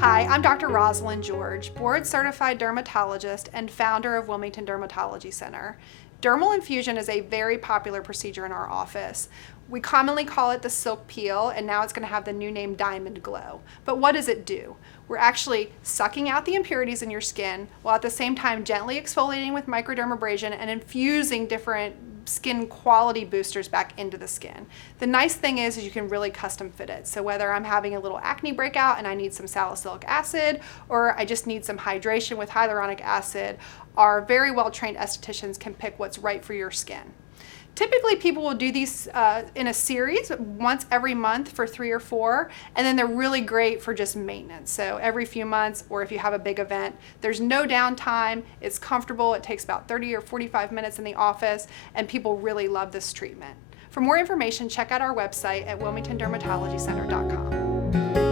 Hi, I'm Dr. Rosalyn George, board-certified dermatologist and founder of Wilmington Dermatology Center. Dermal infusion is a very popular procedure in our office. We commonly call it the SilkPeel, and now it's going to have the new name Diamond Glow. But what does it do? We're actually sucking out the impurities in your skin while at the same time gently exfoliating with microdermabrasion and infusing different skin quality boosters back into the skin. The nice thing is you can really custom fit it. So whether I'm having a little acne breakout and I need some salicylic acid, or I just need some hydration with hyaluronic acid, our very well-trained estheticians can pick what's right for your skin. Typically, people will do these in a series once every month for 3 or 4, and then they're really great for just maintenance. So every few months, or if you have a big event, there's no downtime, it's comfortable, it takes about 30 or 45 minutes in the office, and people really love this treatment. For more information, check out our website at wilmingtondermatologycenter.com.